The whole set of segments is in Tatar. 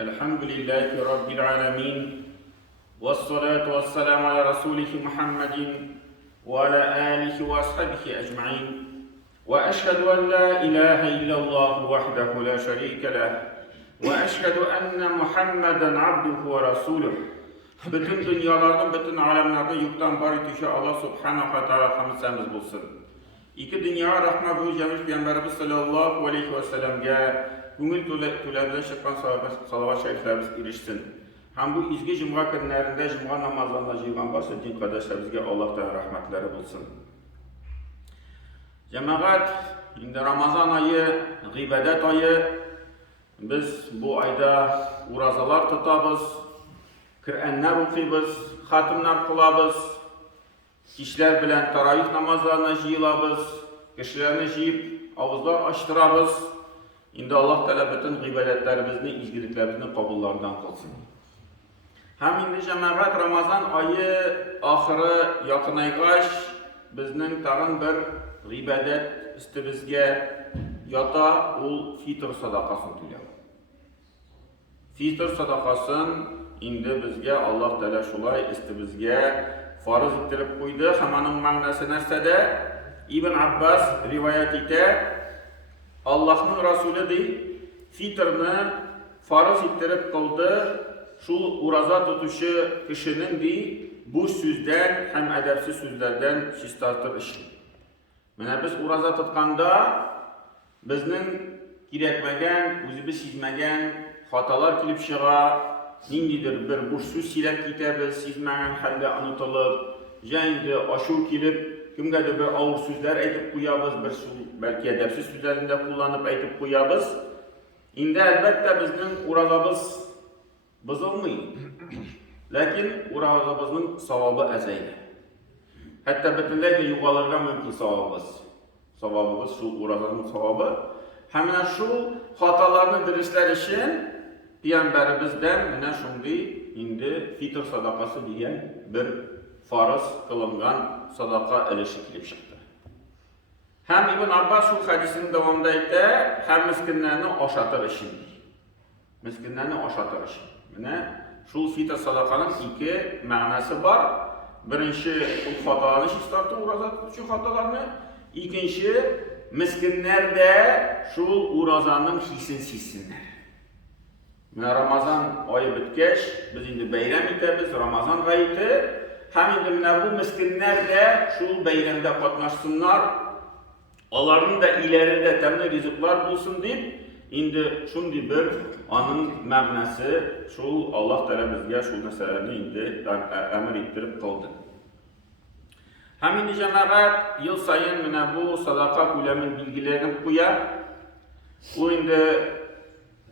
Elhamdülillahi Rabbil alemin. Vessalatu vesselamu ala Resulihi Muhammedin ve ala alihi ve ashabihi ecma'in. Ve eşhedü en la ilahe illallah vahdehu la şerike leh. Ve eşhedü enne Muhammeden abduhu ve resuluh. Bütün dünyalardan, bütün alemlerden yoktan bari tüşe Allah subhanahu wa ta'ala hamdimiz bulsun. İki dünya rahmet buyurmuş Peygamberimiz sallallahu aleyhi ve sellem'e көңіл төләбіден шыққан салават шәрифләріміз ирешсін. Һәм бу изге җомга көннәрендә җомга намазларына җыйган барча дин кардәшләребезгә Аллаһтан рәхмәтләре булсын. Җәмәгать, инде Рамазан айы, гыйбадәт айы. Без бу айда уразалар тотабыз, Коръәннәр укыйбыз, хатымнар кылабыз, кичләр белән таравих намазларына җыелабыз, кешеләрне җыеп авызлар ачтырабыз. İndi Allah Teala bütün gıybadetlerimizni, izgiliklerimizni kabullarından kılsın. Hem indi cemaat Ramazan ayı ahırı yakınaygaş bizning tag'in bir g'iybadat üstümüzge yata ul fitr sadaqasını to'laydi. Fitr sadaqaсын indi bizge Allah Teala şulay üstümüzge farz ettirib qo'ydi. Hamanın ma'nosi narsada İbn Abbas rivayet ete Allah'ın Resulü de fitrni farz ettirib qildi. Şul uraza tutuşu kişinin de bu sözden hem edepsiz sözlerden şistatır işin. Mana biz uraza tutqanda bizning kerakmagan, o'zimiz sezmagan xatolar kelib chiqa, nindidir bir bu so'z silab ketamiz, sezmagan holda unutilib, jangda ashuv kelib kimgadir bir ağır sözler aytib qo'yamiz, bir belki edepsiz sözlerinde kullanıp aytib qo'yamiz. Endi albatta bizning urazamiz buzilmaydi. Lakin urazamizning savobi azaydi. Hatta butunlay yo'qolirga mumkin savobimiz. Savobimiz shu urazamizning savobi. Hamma shu xatolarni dirishlar uchun Peygamberimizdan mana shunday endi fitr sadaqasi degan bir farz kılıngan sadaka ilişki kelib chiqdi. Hem İbn Abbas şu hadisinin devamında aytdi, hem miskinlarni oshatish uchun. Miskinlarni oshatish uchun. Mana şu fitr sadaqaning iki ma'nosi bor. Birinchi u xatolarni istorti uroza tutuvchi xatolarni, ikkinchi miskinlarda şu urozaning hisini sezsinlar. Mana Ramazan oyi bitgach biz endi bayram etamiz, Ramazan g'ayiti. Hem indi mana bu miskinlar da şu bayramda qatnashsinlar. Onların da ileride təmin rizqlar bulsun deyib, indi şundi bir onun məbnəsi şu Allah Teala bizə şu məsələni indi əmr etdirib qıldı. Hem indi cemaat yıl sayın mana bu sadaqa ko'lamini bilgilərini qo'yar. Bu indi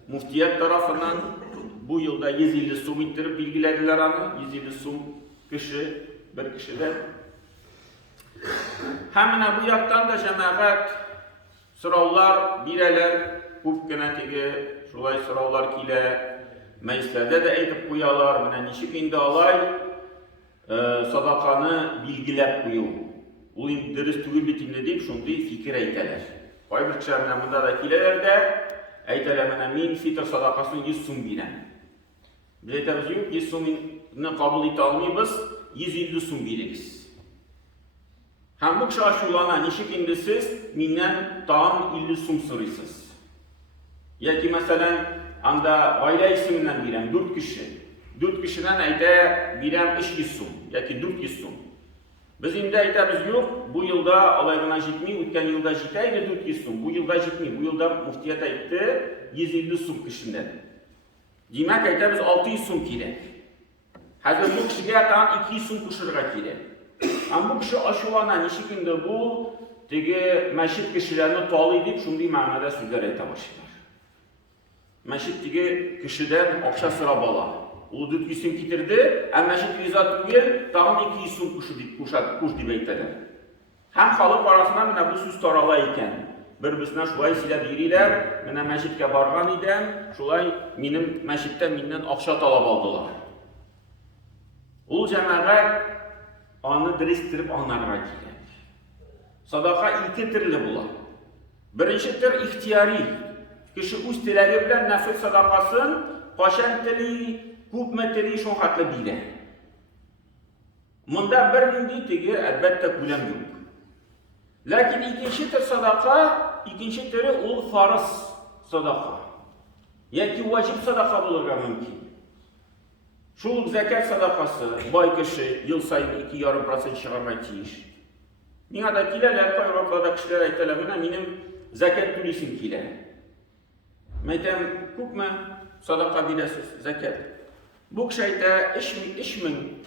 muftiyat tarafından bu yılda 150 so'm ettirib bilgiladilar onu, 150 so'm kişi bir kişiden. Hemen bu yaktan da cemaat sıravlar bireler, köpkene tegi, şulay sıravlar kile, meclislerde de aytib qo'yalar, mana nişik indi alay sadaqani bilgilab qo'yu. Bu indi dürüst tugul bitinde deyip şunday fikir aytalar. Qoy bir kişiler mana bunda da kileler de aytalar mana men fitr sadaqasini 100 so'm beraman. Biz aytamiz yo'q, 100 so'mni qabul eta olmaymiz, 150 so'm beramiz. Hem bu kişi aşulana nişik indi siz menden tam 50 so'm so'raysiz. Yoki masalan anda oila isminden berem 4 kişi. 4 kişiden ayta berem 300 so'm yoki 400 so'm. Biz endi aytamiz yo'q, bu yilda olayga yetmay, o'tgan yilda yetaydi 400 so'm. Bu yilda yetmay. Bu yilda muftiyat aytdi 150 so'm kishidan. Demak aytamiz 600 so'm kerak. Hozir bu kishiga tam 200 so'm qo'shirga kerak. Ama bu kişi aşulana nişik indi bu tegi meşit kişilerini tali deyip şunday ma'noda sözler ayta başlar. Meşit tegi kişiden akşa sıra bala. O 400 so'm getirdi, ama meşit riza tugel tag'in 200 so'm qo'sh deb aytadilar. Hem xalq arasında mana bu so'z tarala ekan. Bir bizdan shulay silab yurilar, mana meşitga borgan edim, shulay mening meşitdan mendan akşa talab oldilar. O cemaat onu dirishtirib anlarga kerak. Sadaqa iki türlü bular. Birinchi tür ixtiyoriy. Kishi o'z tilagi bilan nafl sadaqasin Kaçan teli, küpme teli şu hatla bile. Munda bir nindi tegi elbette kulem yok. Lakin ikinci tür sadaka, ikinci türü ol farz sadaka. Yaki vacip sadaka bulurga mümkün. Şu zekat sadakası, bay kişi yıl sayını 2,5% çıkarmaya tiyiş. Mina da kileler, Avrupa'da kişiler aytelemine benim zekat tülisin kile. Metem hükme sadaka bilesiz, zekat. Bu şeyde işmin.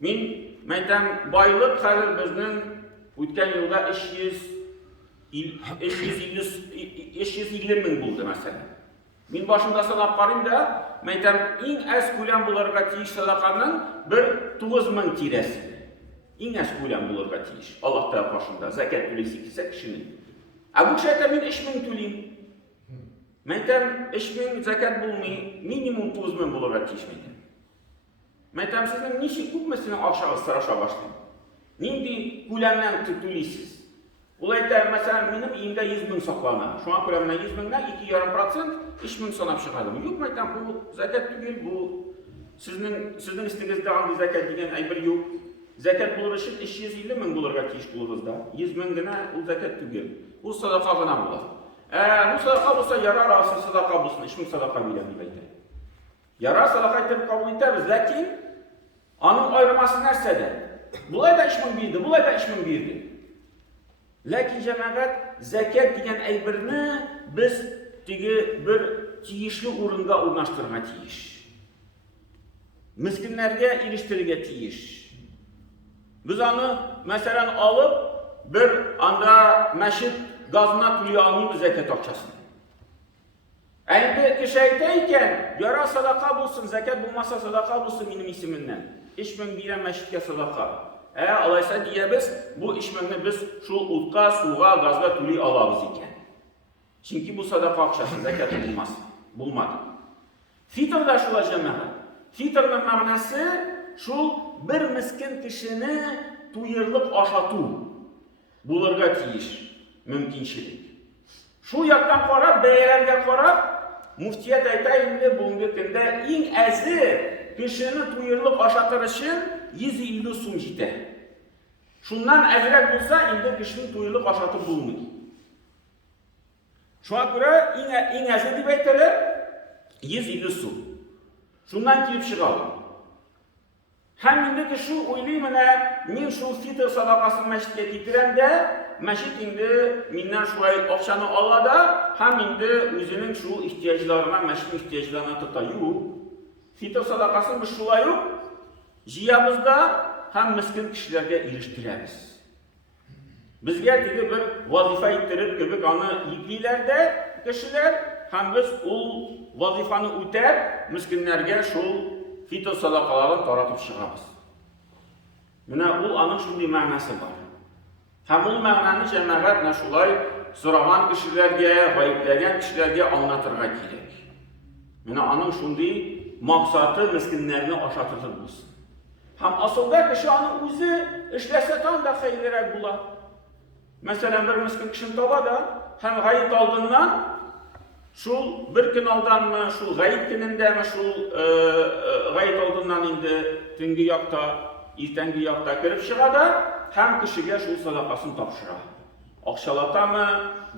Min metem baylık hazır bizden ötken yılda 550 bin buldu mesela. Min başımda sadaqarım da metem in az kulan bularga tiyiş sadakanın bir 9.000 tiresi. İn az kulan bularga tiyiş. Allah Teala başında zekat tülisi kise kişinin. Bu şeyde min 5.000 tüleyim. Metem 5.000 zekat bulmayı minimum 9.000 bularga tiyiş metem. Metem sizin nişi kupmesinin aşağı sıraşa başlayın. Nindi kulandan tülisiz. Ulayda mesela benim iyimde 100.000 saklana. Şu an kuramına 100.000'den 2,5% 3.000 sanap çıkardım. Yok metem bu zekat değil bu. Sizin istinizde hangi zekat diyen aybir yok. Zekat bulur için 250.000 bulurga tiyiş buluruz da. 100.000 gene o zekat değil. Bu sadaka gına bular. Bu sadaka olsa yarar asıl sadaka bulsun. 3.000 sadaka bilen bileydi. Yarar sadaka ettirip kabul ederiz. Lakin onun ayrılması nerse de. Bulay da 3.001'di, bulay da 3.001'di. Lakin cemaat zekat diyen aybirini biz bir tiyişli urunga urnaştırma tiyiş. Miskinlerge iliştirge tiyiş. Biz onu mesela alıp bir anda meşit gazına tülüyor almayı zekat akçasını. Eğer kişiyteyken yara sadaka bulsun, zekat bulmasa sadaka bulsun benim isiminden. 3.001'e meşitke sadaka. Alaysa diyemiz, bu işmenini biz şu utka, suğa, gazla tülü alabız iken. Çünkü bu sadaka akçası, zekat bulmadı. Fitr da şula cemaat. Fitr'ın manası şu bir miskin kişini tuyırlık aşatı bulurga tiyiş, mümkünçilik. Şu yaktan qarab, beylerge qarab, muftiyat aytayında bunga kunda eng azı kişini tuyırlık aşatır için 150 so'm jite. Şundan azrak bulsa, indi kişinin tuyırlık aşatı bulmuyor. Şuna göre eng azı deb aytılır 150 so'm. Şundan kelib chiqadi. Hem indi kişi o'ylaymana, men şu fitr sadaqasini masjidga keltiranda, masjid indi mendan shulay aqchani oladi, ham indi o'zining shu ehtiyojlarini, masjid ehtiyojlarini tutadi. Fitr sadaqasini biz shulay jiyamizda ham miskin kishilarga ilishtiramiz. Bizga tegi bir vazifa yettirib kibik onu yuklaylarda kishilar ham biz o vazifani o'tab miskinlarga shu fitr sadaqalarini taratib chiqamiz. Mana u onun shunday ma'nosi bor. Ham bu ma'noni jamaat shulay so'ragan kishilarga, g'oyiblagan kishilarga anlatırga kerak. Mana onun shunday maqsadi miskinlarni oshatib bo'lsin. Ham aslida kishi onun o'zi ishlasa ham da xayrliroq bo'ladi. Masalan bir miskin kishini topadi, ham g'ayib oldindan şu bir gün aldanma, şu g'ayib kunindami, şu g'ayib oldindan indi tungi yoqda, ertangi yoqda kirib chiqadi, ham kishiga shu sadaqasini topshiradi. Aqshalatami,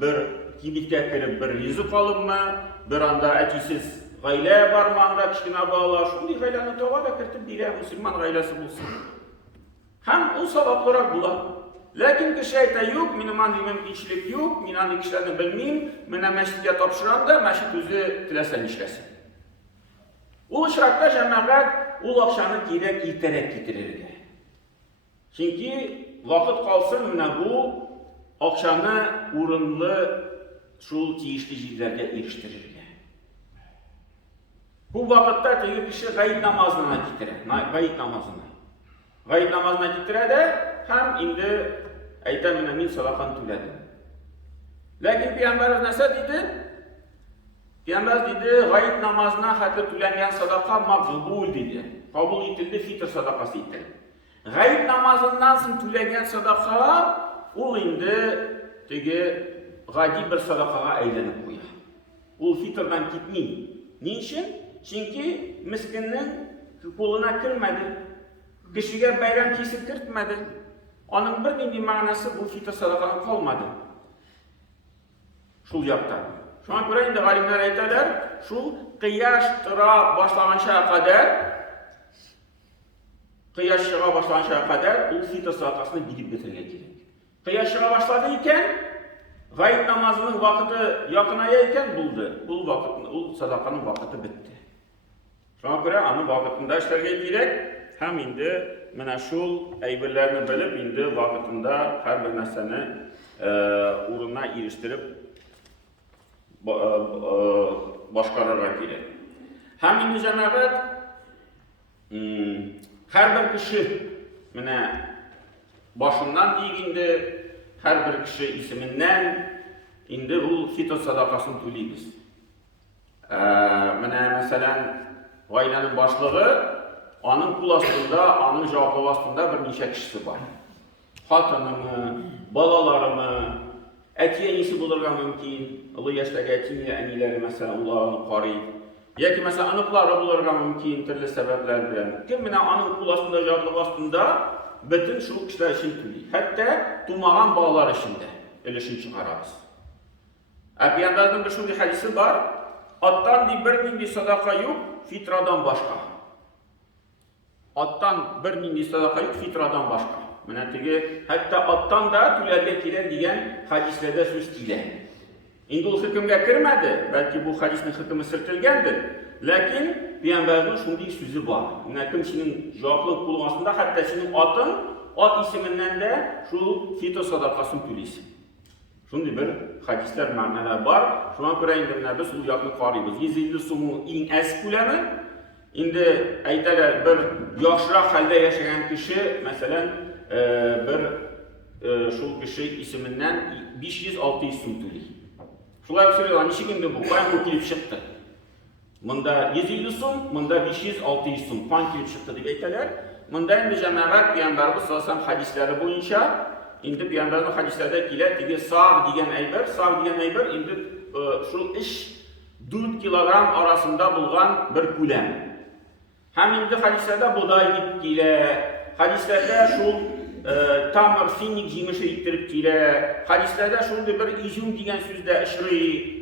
bir kibitga kirib bir rizq olibmi, bir anda atisiz g'ayla bormi, anda kichkina bolalar shunday g'aylani topadi, kiritib beradi, musulmon g'aylasi bo'lsin. Ham u sabablaroq bo'ladi. Lakin kishi aytadi, yo'q, mening mumkinchilik yo'q, men ani kishilarni bilmayman, meni masjidga topshiramda, masjid o'zi tilasa ishlasin. U shartda jamaat u aqshani kerak ertaroq keltirardi. Chunki vaqt qolsin, mana bu aqshani o'rinli shu tegishli yerlarga erishtirirdi. Bu vaqtda tegi kishi g'ayib namozini keltiradi, g'ayib namozini. G'ayib namozini keltiradi, ham endi aytamina men sadaqani to'ladim. Lakin Payg'ambarimiz nasa dedi? Payg'ambarimiz dedi, g'ayib namozini hatto to'langan sadaqa maqbul dedi. Qabul etildi, fitr sadaqasi etildi. G'ayib namozidan so'ng to'langan sadaqa u endi tegi g'ayib bir sadaqaga aylanib qo'yadi. U fitrdan ketmaydi. Niçin? Çünkü miskinin kuluna kirmedi. Kişiye bayram kesip kirtmedi. Onun bir manası bu fitr sadakanın kalmadı. Şul yaptı. Şu an göre indi galimler aytadilar, şu qiyash tıra başlanışa kadar o fitr sadakasını gidip bitirgen gerek. Qiyash çığa başladı iken gayb namazının vakti yakınaya iken buldu. Bu vakitin, o sadakanın vakti bitti. Şuna göre onun vakitinde işlerge gerek. Hem indi mana şul aybirlerini bilip indi vakitinde her bir narsani uruna eriştirip başkararga gerek. Hem indi cemaat her bir kişi mana başından deyik indi her bir kişi isminden indi bu fitr sadakasını tuluybiz. Mana mesela ailenin başlığı onun kul astında, onun cevabı astında bir neçə kişisi var. Hatınımı, balalarımı, etiyenisi bulurga mümkün. Ilı yaşdaki etiniye enileri mesela onların qarıyıb. Ya ki mesela anıqları bulurga mümkün, türlü sebepler bilen. Kim bina onun kul astında, cevabı astında bütün şu kişiler için tülüyor. Hatta tumağan bağlar işinde, ilişin çıkarabız. Peygamberimizin bir şunday hadisi var. Attan bir mindi sadaka yok, fitradan başka. Attan bir mindi sadaka yok, fitradan başka. Menatigi hatta attan da tülerge kiler diyen hadislerde söz kiler. İndi o hükümge kirmedi. Belki bu hadisinin hükümü sırtılgendir. Lakin Peygamberimizin şunday sözü var. Kim senin cevaplı kulmasında hatta senin atın, at isiminden de şu fitr sadakasını tüleysin. Şunday bir hadisler ma'nalar var. Şuna göre indi biz bu yakını qarıyız. 150 so'mning eng az ko'lami. Endi aytadilar bir yoshroq holda yashagan kishi, masalan, bir şu kishi isminden 500-600 so'm to'laydi. Shulay so'raydilar, nechik endi bu? Qancha kelib chiqdi? Bunda 150 so'm, bunda 500-600 so'm. Qancha kelib chiqdi deb aytadilar. Bunda endi jamoat Peygamberimiz sallallohu alayhi vasallam hadislari bo'yicha endi Peygamberimiz hadislarda keladi, sağ degan ayber, endi şu ish 4 kilogram arasında bulgan bir ko'lam. Hem indi hadislarda buğday gidip kelar, hadislarda şu tamir finik jimishi yettirib kelar, hadislarda şunday bir izum degan so'zda ishri.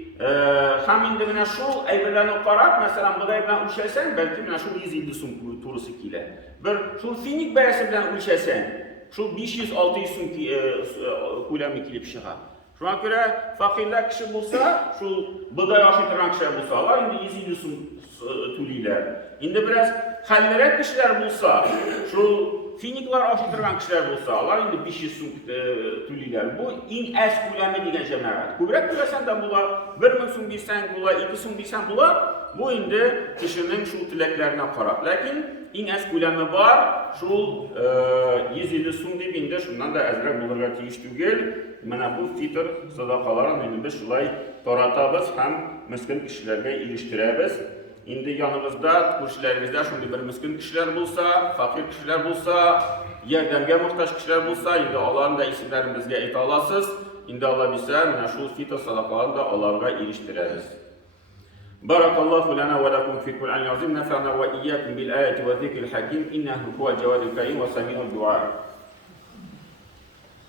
Hem indi mana şu ayberlarni qarab, masalan buğday bilan o'lchasan, balki mana şu 150 so'm to'g'risi kelar. Bir şu finik bayasi bilan o'lchasan, şu 500-600 so'm ko'lami kelib chiqadi. Şuna göre fakirler kişi bulsa, şu buğday aşıtıran kişiler bulsalar, indi 150 so'm tülüyler. Indi biraz hallerek kişiler bulsa, şu finiklar aşıtıran kişiler bulsalar, indi 500 so'm tülüyler. Bu en az ko'lami degan jamoat. Ko'proq to'lasan da bular 1000 so'm bersan bular, 2 so'm bersan bular, bu indi kişinin şu tileklerine qarab. Lakin en az ko'lami var, şu 150 so'm deb indi shundan da azroq bo'lirga tegish tugul. Mana bu fitr sadaqalarini endi biz shulay taratamiz ham miskin kishilarga erishtiramiz. Endi yonimizda, qo'shnilarimizda shunday bir miskin kishilar bo'lsa, fakir kishilar bo'lsa, yordamga muhtoj kishilar bo'lsa, endi ularning da ismlarini bizga ayta olasiz. Endi Alloh bilsa, mana shu fitr sadaqalarini da ularga erishtiramiz. Barakallahu lana wa lakum fi Qur'an azim, nafa'na wa iyyakum bil ayati wa dhikril hakim, innahu huwal jawadul karim wa sami'ud du'a.